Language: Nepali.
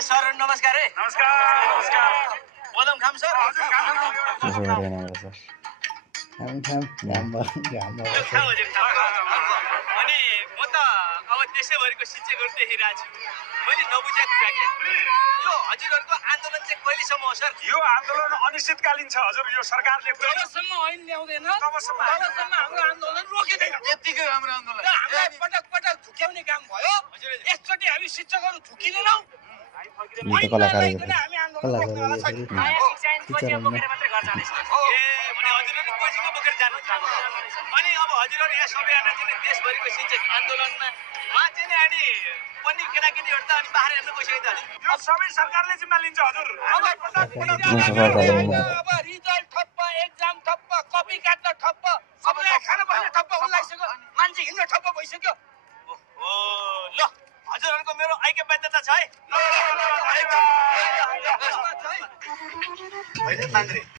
सर नमस्कार है। नमस्कार बदम खाम सर। अनि म त अब देशैभरिको शिक्षकहरू देखिरहेको छु। मैले नबुझेको कुरा के यो हजुरहरूको आन्दोलन चाहिँ कहिलेसम्म हो सर? यो आन्दोलन अनिश्चितकालीन छ हजुर। यो सरकारले जबसम्म ऐन ल्याउँदैन तबसम्म हाम्रो आन्दोलन रोकिँदैन। यतिकै हाम्रो आन्दोलन हामीलाई पटक पटक झुक्याउने काम भयो। एकचोटि हामी शिक्षकहरू झुकिँदैनौँ। हामी आन्दोलन रोक्नेवाला छैन। भने हजुरहरू कोचिङमा बोकेर जानुहुन्छ। अनि अब हजुरहरू यहाँ सबैजना चाहिँ देशभरिको शिक्षक आन्दोलनमा उहाँ चाहिँ नि अनि पनि केटाकेटीहरू त अनि बाहिर हेर्न गइसक्यो त। यो सबै सरकारले जिम्मा लिन्छ हजुर। अब रिजल्ट ठप्प, एक्जाम ठप्प, कपी काट्न ठप्प, सबैलाई खाना बस्न ठप्प हुन लागिसक्यो। मान्छे हिँड्न ठप्प भइसक्यो। ओहो ल हजुरहरूको मेरो ऐक्यबद्धता छ है।